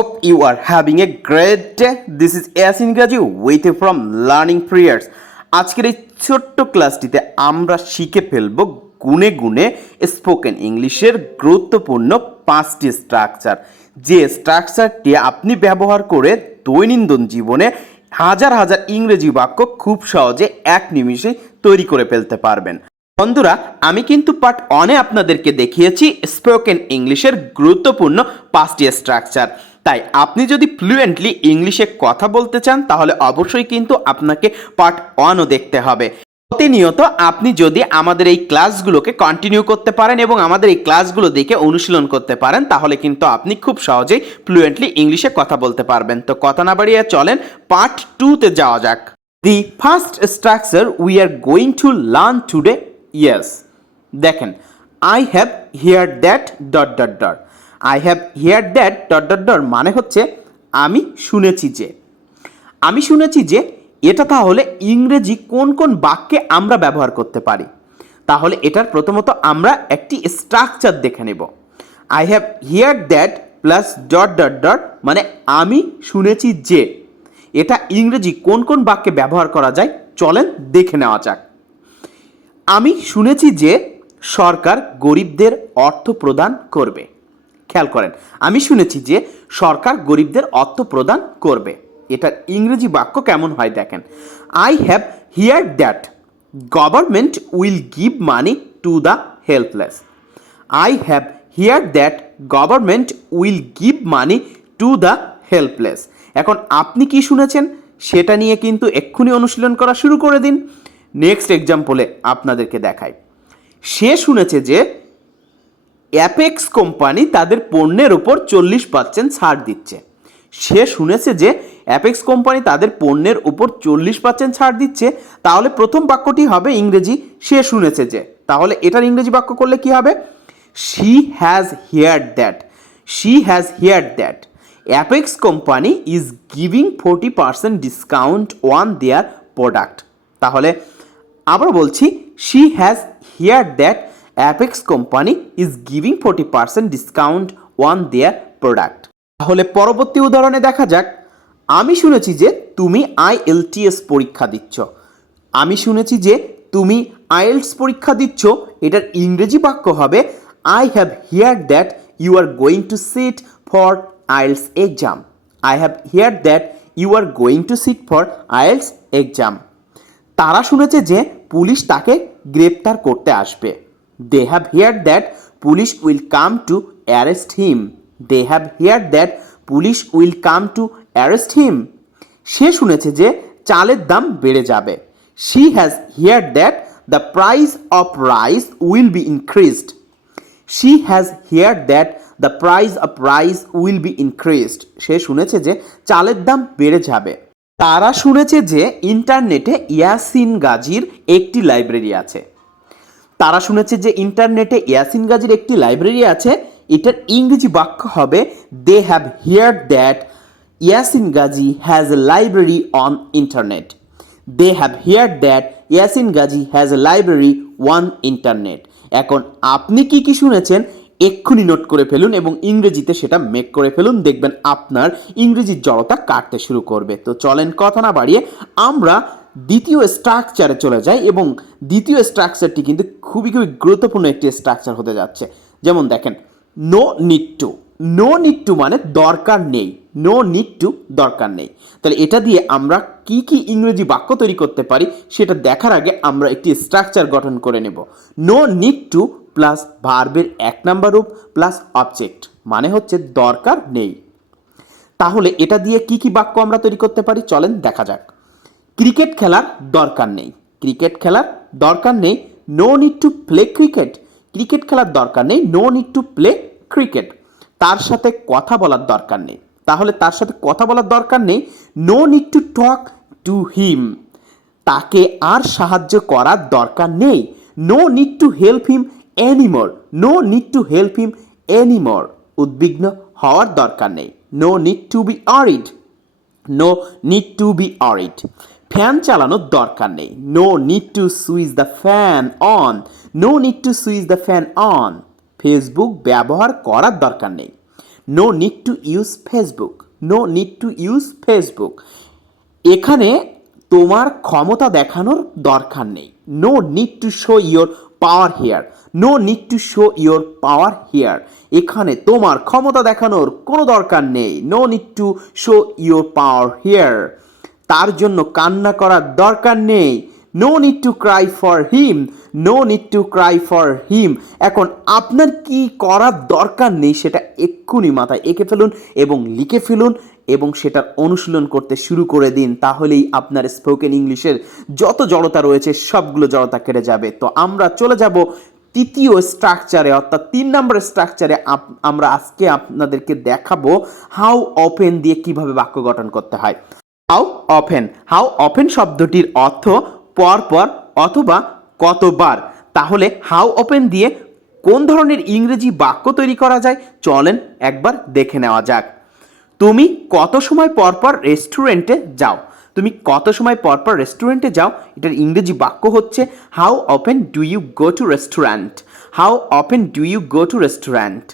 Hope you are having a great day. This is Yasin Gaji with you from Learning Prayers. আজকের এই ছোট্ট ক্লাসটিতে আমরা শিখে ফেলব গুনে গুনে স্পোকেন ইংলিশের গুরুত্বপূর্ণ 5টি স্ট্রাকচার, যে স্ট্রাকচারটি আপনি ব্যবহার করে দৈনন্দিন জীবনে হাজার হাজার ইংরেজি বাক্য খুব সহজে এক নিমিষে তৈরি করে ফেলতে পারবেন। বন্ধুরা, আমি কিন্তু পার্ট 1-এ আপনাদেরকে দেখিয়েছি স্পোকেন ইংলিশের গুরুত্বপূর্ণ 5টি স্ট্রাকচার। তাই আপনি যদি ফ্লুয়েন্টলি ইংলিশে কথা বলতে চান তাহলে অবশ্যই কিন্তু আপনাকে পার্ট 1ও দেখতে হবে। প্রতিনিয়ত আপনি যদি আমাদের এই ক্লাসগুলোকে কন্টিনিউ করতে পারেন এবং আমাদের এই ক্লাসগুলো দেখে অনুশীলন করতে পারেন তাহলে কিন্তু আপনি খুব সহজেই ফ্লুয়েন্টলি ইংলিশে কথা বলতে পারবেন। তো কথা না বাড়িয়ে চলেন পার্ট 2-তে যাওয়া যাক। The first structure we are going to learn today, yes. দেখেন, I have heard that dot dot dot. I have heard that dot dot dot মানে হচ্ছে আমি শুনেছি যে। আমি শুনেছি যে এটা তাহলে ইংরেজি কোন কোন বাক্যে আমরা ব্যবহার করতে পারি, তাহলে এটার প্রথমত আমরা একটি স্ট্রাকচার দেখে নেব। I have heard that plus dot dot dot মানে আমি শুনেছি যে, এটা ইংরেজি কোন কোন বাক্যে ব্যবহার করা যায় চলেন দেখে নেওয়া যাক। আমি শুনেছি যে সরকার গরিবদের অর্থ প্রদান করবে। খেয়াল করেন, আমি শুনেছি যে সরকার গরিবদের অর্থ প্রদান করবে। এটার ইংরেজি বাক্য কেমন হয় দেখেন। I have heard that government will give money to the helpless. I have heard that government will give money to the helpless. এখন আপনি কি শুনেছেন সেটা নিয়ে কিন্তু এক্ষুনি অনুশীলন করা শুরু করে দিন। নেক্সট এক্সাম্পলে আপনাদেরকে দেখাই। সে শুনেছে যে অ্যাপেক্স কোম্পানি তাদের পণ্যের উপর 40% ছাড় দিচ্ছে। সে শুনেছে যে অ্যাপেক্স কোম্পানি তাদের পণ্যের উপর 40% ছাড় দিচ্ছে, তাহলে প্রথম বাক্যটি হবে ইংরেজি সে শুনেছে যে। তাহলে এটার ইংরেজি বাক্য করলে কি হবে? She has heard that. She has heard that apex company is giving 40% discount on their product. তাহলে আবার বলছি, she has heard that apex company is giving 40% discount on their product. তাহলে পরবর্তী উদাহরণে দেখা যাক। আমি শুনেছি যে তুমি IELTS পরীক্ষা দিচ্ছ। আমি শুনেছি যে তুমি IELTS পরীক্ষা দিচ্ছ, এটার ইংরেজি বাক্য হবে I have heard that you are going to sit for IELTS exam. I have heard that you are going to sit for IELTS exam. তারা শুনেছে যে পুলিশ তাকে গ্রেপ্তার করতে আসবে। They have heard that police will come to arrest him. They have heard that police will come to arrest him. সে শুনেছে যে চালের দাম বেড়ে যাবে। She has heard that the price of rice will be increased. She has heard that the price of rice will be increased. সে শুনেছে যে চালের দাম বেড়ে যাবে। তারা শুনেছে যে ইন্টারনেটে ইয়াসিন গাজীর একটি লাইব্রেরি আছে। তারা শুনেছে যে ইন্টারনেটে ইয়াসিন গাজীর একটি লাইব্রেরি আছে। এটার ইংরেজি বাক্য হবে they have heard that Yasin Gazi has a library on internet. They have heard that Yasin Gazi has a library on internet. এখন আপনি কি কি শুনেছেন এক্ষুনি নোট করে ফেলুন এবং ইংরেজিতে সেটা মেক করে ফেলুন, দেখবেন আপনার ইংরেজির জড়তা কাটতে শুরু করবে। তো চলেন কথা না বাড়িয়ে আমরা দ্বিতীয় স্ট্রাকচারে চলে যায় এবং দ্বিতীয় স্ট্রাকচারটি কিন্তু খুবই খুবই গুরুত্বপূর্ণ একটি স্ট্রাকচার হতে যাচ্ছে। যেমন দেখেন, no need to. No need to মানে দরকার নেই। নো নিড টু দরকার নেই। তাহলে এটা দিয়ে আমরা কি কি ইংরেজি বাক্য তৈরি করতে পারি সেটা দেখার আগে আমরা একটি স্ট্রাকচার গঠন করে নেব। নো নিড টু প্লাস ভার্বের 1 নাম্বার রূপ প্লাস অবজেক্ট মানে হচ্ছে দরকার নেই। তাহলে এটা দিয়ে কি কি বাক্য আমরা তৈরি করতে পারি চলেন দেখা যাক। ক্রিকেট খেলার দরকার নেই। ক্রিকেট খেলার দরকার নেই, no need to play cricket. Cricket খেলার দরকার নেই, no need to play cricket. তার সাথে কথা বলার দরকার নেই। তাহলে তার সাথে কথা বলার দরকার নেই, no need to talk to him. তাকে আর সাহায্য করার দরকার নেই, no need to help him anymore. No need to help him anymore. উদ্বিগ্ন হওয়ার দরকার নেই, no need to be worried. No need to be worried. Fan চালানোর দরকার নেই, no need to switch the fan on. No need to switch the fan on. Facebook ব্যবহার করার দরকার নেই, no need to use Facebook, no need to use Facebook. এখানে তোমার ক্ষমতা দেখানোর দরকার নেই। No need to show your power here, no need to show your power here. এখানে তোমার ক্ষমতা দেখানোর কোনো দরকার নেই। No need to show your power here. তার জন্য কান্না করার দরকার নেই। No need to cry for him, no need to cry for him. এখন আপনার কি করার দরকার নেই সেটা এক্ষুনি মাথায় এঁকে ফেলুন এবং লিখে ফেলুন এবং সেটার অনুশীলন করতে শুরু করে দিন। তাহলেই আপনার স্পোকেন ইংলিশের যত জড়তা রয়েছে সবগুলো জড়তা কেটে যাবে। তো আমরা চলে যাব তৃতীয় স্ট্রাকচারে, অর্থাৎ 3 নম্বর স্ট্রাকচারে। আমরা আজকে আপনাদেরকে দেখাবো হাউ অফেন দিয়ে কিভাবে বাক্য গঠন করতে হয়। হাউ অফেন, হাউ অফেন শব্দটির অর্থ পরপর অথবা কতবার। তাহলে হাউ অফেন দিয়ে কোন ধরনের ইংরেজি বাক্য তৈরি করা যায় চলেন একবার দেখে নেওয়া যাক। তুমি কত সময় পরপর রেস্টুরেন্টে যাও, তুমি কত সময় পরপর রেস্টুরেন্টে যাও, এটার ইংরেজি বাক্য হচ্ছে how often do you go to restaurant, how often do you go to restaurant.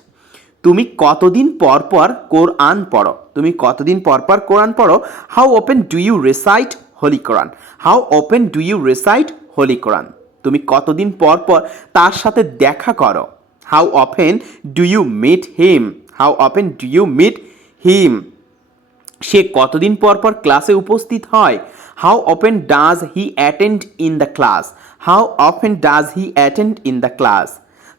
তুমি কতদিন পর পর কোরআন পড়ো, তুমি কতদিন পর পর কোরআন পড়ো, how often do you recite holy Quran, how often do you recite holy Quran. তুমি কতদিন পর পর তার সাথে দেখা করো, how often do you meet him, how often do you meet him. সে কতদিন পর পর ক্লাসে উপস্থিত হয়, how often does he attend in the class, how often does he attend in the class.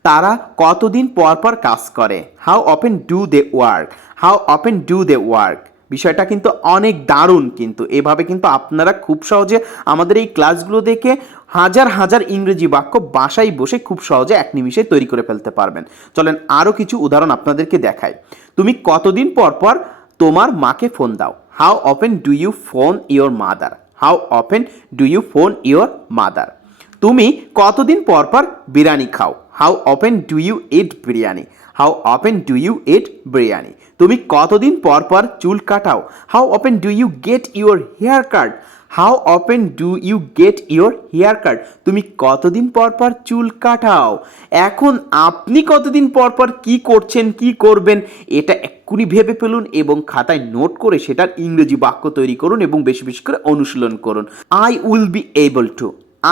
তারা কতদিন পর পর কাজ করে, how often do they work, how often do they work. বিষয়টা কিন্তু অনেক দারুণ, কিন্তু এভাবে কিন্তু আপনারা খুব সহজে আমাদের এই ক্লাসগুলো দেখে হাজার হাজার ইংরেজি বাক্য বাসায় বসে খুব সহজে এক নিমিষে তৈরি করে ফেলতে পারবেন। চলেন আরও কিছু উদাহরণ আপনাদেরকে দেখাই। তুমি কতদিন পর পর তোমার মাকে ফোন দাও, how often do you phone your mother, how often do you phone your mother. তুমি কতদিন পর পর বিরিয়ানি খাও, how often do you eat biryani, how often do you eat biryani. তুমি কতদিন পর পর চুল কাটাও, how often do you get your hair cut, how often do you get your hair cut. তুমি কতদিন পর পর চুল কাটাও। এখন আপনি কতদিন পর পর কী করছেন, কী করবেন, এটা এক্ষুনি ভেবে ফেলুন এবং খাতায় নোট করে সেটার ইংরেজি বাক্য তৈরি করুন এবং বেশি বেশি করে অনুশীলন করুন। I will be able two,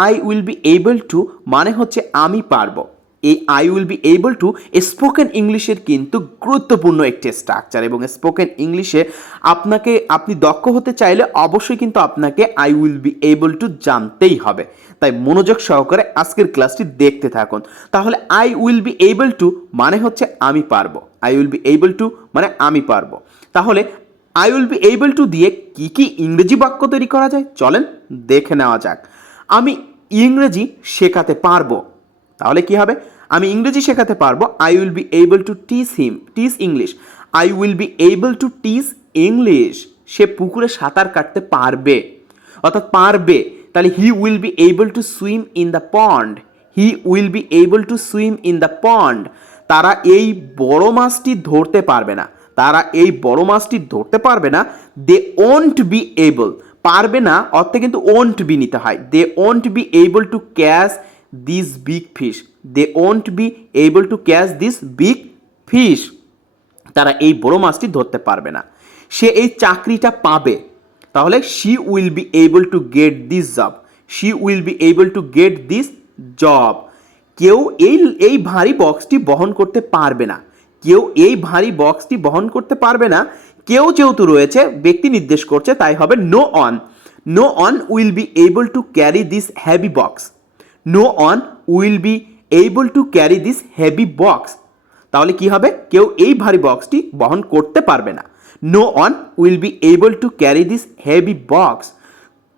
I will be able two মানে হচ্ছে আমি পারবো। এই I will be able two spoken ইংলিশের কিন্তু গুরুত্বপূর্ণ একটি স্ট্রাকচার এবং স্পোকেন ইংলিশে আপনি দক্ষ হতে চাইলে অবশ্যই কিন্তু আপনাকে I will be able two জানতেই হবে। তাই মনোযোগ সহকারে আজকের ক্লাসটি দেখতে থাকুন। তাহলে I will be able two মানে হচ্ছে আমি পারবো, I will be able two মানে আমি পারবো। তাহলে I will be able two দিয়ে কি কি ইংরেজি বাক্য তৈরি করা যায় চলেন দেখে নেওয়া যাক। আমি ইংরেজি শেখাতে পারবো, তাহলে কি হবে, আমি ইংরেজি শেখাতে পারবো। I will be able to teach English, I will be able to teach English. সে পুকুরে সাঁতার কাটতে পারবে, অর্থাৎ পারবে। তাহলে he will be able to swim in the pond, he will be able to swim in the pond. তারা এই বড় মাছটি ধরতে পারবে না, তারা এই বড় মাছটি ধরতে পারবে না। দে ওন্ট বি এবল, পারবে না অর্থে কিন্তু ওন্ট বি নিতে হয়। They won't be able to catch this big fish, they won't be able to catch this big fish. তারা এই বড় মাছটি ধরতে পারবে না। সে এই চাকরিটা পাবে, তাহলে she will be able to get this job, she will be able to get this job. কেউ এই ভারী বক্সটি বহন করতে পারবে না, কেউ এই ভারী বক্সটি বহন করতে পারবে না। কেউ যেহেতু রয়েছে ব্যক্তি নির্দেশ করছে তাই হবে no one, no one will be able to carry this heavy box, no one will be able to carry this heavy box. তাহলে কি হবে, কেউ এই ভারী বক্সটি বহন করতে পারবে না। No one will be able to carry this heavy box.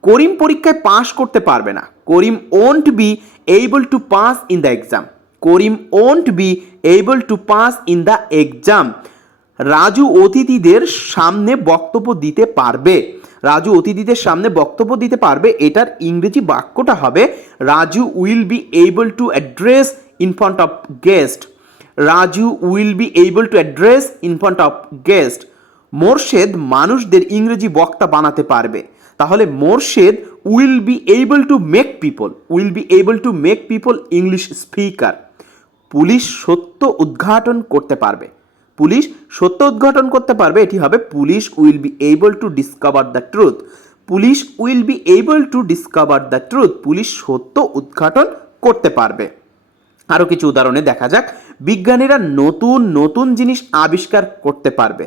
Karim পরীক্ষায় পাশ করতে পারবে না, Karim won't be able to pass in the exam, Karim won't be able to pass in the exam. Raju অতিথিদের সামনে বক্তব্য দিতে পারবে, রাজু অতিথিদের সামনে বক্তব্য দিতে পারবে। এটার ইংরেজি বাক্যটা হবে Raju will be able to address in front of guest, Raju will be able to address in front of guest. Morshed মানুষদের ইংরেজি বক্তা বানাতে পারবে, তাহলে Morshed will be able to make people, will be able to make people English speaker. Police সত্য উদ্ঘাটন করতে পারবে, পুলিশ সত্য উদ্ঘাটন করতে পারবে, এটি হবে police will be able to discover the truth. Police will be able to discover the truth, police সত্য উদ্ঘাটন করতে পারবে। আরও কিছু উদাহরণে দেখা যাক, বিজ্ঞানীরা নতুন নতুন জিনিস আবিষ্কার করতে পারবে।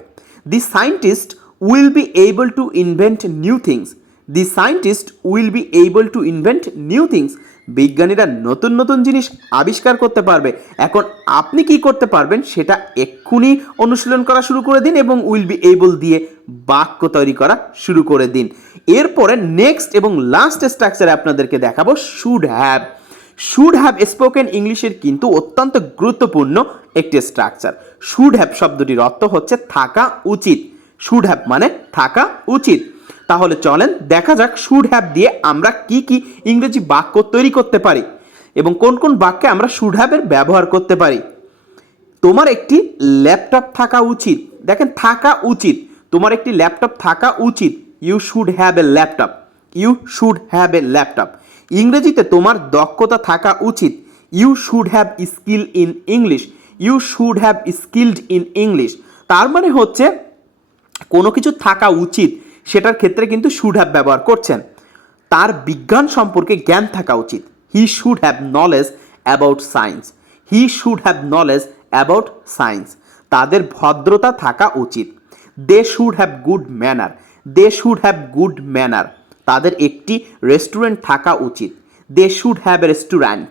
The scientist will be able to invent new things. The scientist will be able to invent new things, বিজ্ঞানীরা নতুন নতুন জিনিস আবিষ্কার করতে পারবে। এখন আপনি কি করতে পারবেন সেটা এক্ষুনি অনুশীলন করা শুরু করে দিন এবং উইল বি এবল দিয়ে বাক্য তৈরি করা শুরু করে দিন। এরপরে নেক্সট এবং লাস্ট স্ট্রাকচারে আপনাদেরকে দেখাবো should have. Should have spoken ইংলিশের কিন্তু অত্যন্ত গুরুত্বপূর্ণ একটি স্ট্রাকচার। শুড হ্যাভ শব্দটির অর্থ হচ্ছে থাকা উচিত। শুড হ্যাভ মানে থাকা উচিত। তাহলে চলেন দেখা যাক শুড হ্যাভ দিয়ে আমরা কি কি ইংরেজি বাক্য তৈরি করতে পারি এবং কোন কোন বাক্যে আমরা শুড হ্যাভের ব্যবহার করতে পারি। তোমার একটি ল্যাপটপ থাকা উচিত, দেখেন থাকা উচিত, তোমার একটি ল্যাপটপ থাকা উচিত। You should have a laptop, you should have a laptop. ইংরেজিতে তোমার দক্ষতা থাকা উচিত। You should have skill in English, you should have skilled in English. তার মানে হচ্ছে কোনো কিছু থাকা উচিত সেটার ক্ষেত্রে কিন্তু শুড হ্যাভ ব্যবহার করছেন। তার বিজ্ঞান সম্পর্কে জ্ঞান থাকা উচিত। He should have knowledge about science, he should have knowledge about science. তাদের ভদ্রতা থাকা উচিত। They should have good manner, they should have good manner. তাদের একটি রেস্টুরেন্ট থাকা উচিত। They should have a restaurant,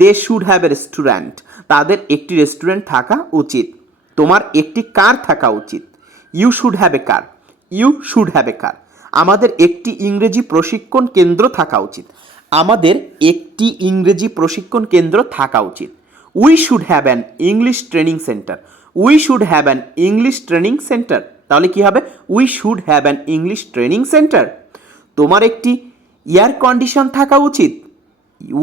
they should have a restaurant. তাদের একটি রেস্টুরেন্ট থাকা উচিত। তোমার একটি কার থাকা উচিত। You should have a car, you should have a car. আমাদের একটি ইংরেজি প্রশিক্ষণ কেন্দ্র থাকা উচিত, আমাদের একটি ইংরেজি প্রশিক্ষণ কেন্দ্র থাকা উচিত। We should have an English training centre, we should have an English training centre. তাহলে কি হবে, we should have an English training centre. তোমার একটি এয়ার কন্ডিশন থাকা উচিত।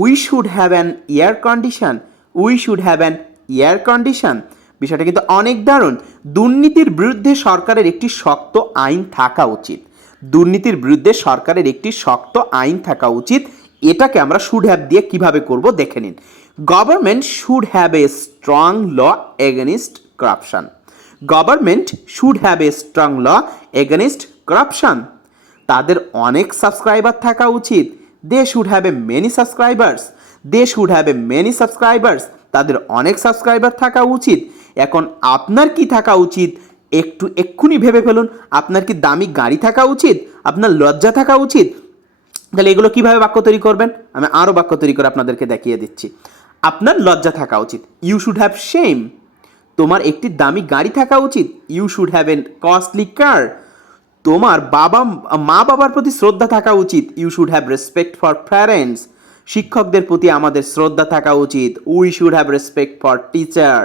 We should have an air condition, we should have an air condition. বিষয়টা কিন্তু অনেক দারুণ। দুর্নীতির বিরুদ্ধে সরকারের একটি শক্ত আইন থাকা উচিত, দুর্নীতির বিরুদ্ধে সরকারের একটি শক্ত আইন থাকা উচিত। এটাকে আমরা শুড হ্যাভ দিয়ে কিভাবে করব দেখে নিন। Government should have a strong law against corruption, government should have a strong law against corruption. তাদের অনেক সাবস্ক্রাইবার থাকা উচিত। They should have a many subscribers, they should have a many subscribers. তাদের অনেক সাবস্ক্রাইবার থাকা উচিত। এখন আপনার কি থাকা উচিত একটু এক্ষুনি ভেবে ফেলুন। আপনার কি দামি গাড়ি থাকা উচিত, আপনার লজ্জা থাকা উচিত। তাহলে এগুলো কিভাবে বাক্য তৈরি করবেন আমি আরও বাক্য তৈরি করে আপনাদেরকে দেখিয়ে দিচ্ছি। আপনার লজ্জা থাকা উচিত। You should have shame. তোমার একটি দামি গাড়ি থাকা উচিত। You should have an costly car. তোমার মা বাবার প্রতি শ্রদ্ধা থাকা উচিত। You should have respect for parents. শিক্ষকদের প্রতি আমাদের শ্রদ্ধা থাকা উচিত। We should have respect for teacher.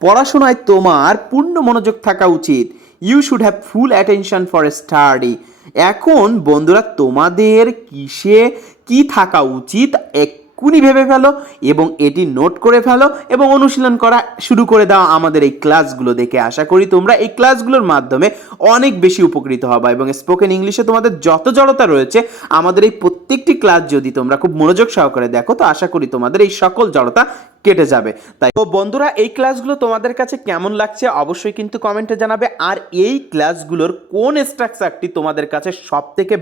পড়াশোনায় তোমার পূর্ণ মনোযোগ থাকা উচিত। You should have full attention for study. এখন বন্ধুরা তোমাদের কিসে কি থাকা উচিত এক্ষুনি ভেবে ফেলো এবং এটি নোট করে ফেলো এবং অনুশীলন করা শুরু করে দাও আমাদের এই ক্লাসগুলো দেখে। আশা করি তোমরা এই ক্লাসগুলোর মাধ্যমে অনেক বেশি উপকৃত হবে এবং স্পোকেন ইংলিশে তোমাদের যত জড়তা রয়েছে আমাদের এই প্রত্যেকটি ক্লাস যদি তোমরা খুব মনোযোগ সহকারে দেখো তো আশা করি তোমাদের এই সকল জড়তা কেটে যাবে। তাই তো বন্ধুরা এই ক্লাসগুলো তোমাদের কাছে কেমন লাগছে অবশ্যই কিন্তু কমেন্টে জানাবে। আর এই ক্লাসগুলোর কোন স্ট্রাকচারটি তোমাদের কাছে সব থেকে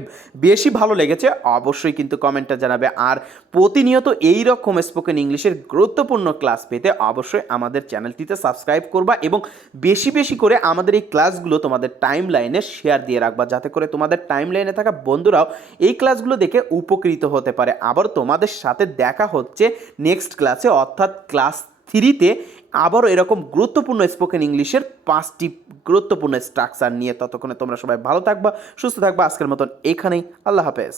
বেশি ভালো লেগেছে অবশ্যই কিন্তু কমেন্টে জানাবে। আর প্রতিনিয়ত এই রকম স্পোকেন ইংলিশের গুরুত্বপূর্ণ ক্লাস পেতে অবশ্যই আমাদের চ্যানেলটিতে সাবস্ক্রাইব করবা এবং বেশি বেশি করে আমাদের এই ক্লাসগুলো তোমাদের টাইম লাইনে শেয়ার দিয়ে রাখবা যাতে করে তোমাদের টাইম লাইনে থাকা বন্ধুরাও এই ক্লাসগুলো দেখে উপকৃত হতে পারে। আবার তোমাদের সাথে দেখা হচ্ছে নেক্সট ক্লাসে অর্থাৎ ক্লাস 3-তে আবারও এরকম গুরুত্বপূর্ণ স্পোকেন ইংলিশের 5টি গুরুত্বপূর্ণ স্ট্রাকচার নিয়ে। ততক্ষণে তোমরা সবাই ভালো থাকবা, সুস্থ থাকবা। আজকের মতন এখানেই, আল্লাহ হাফেজ।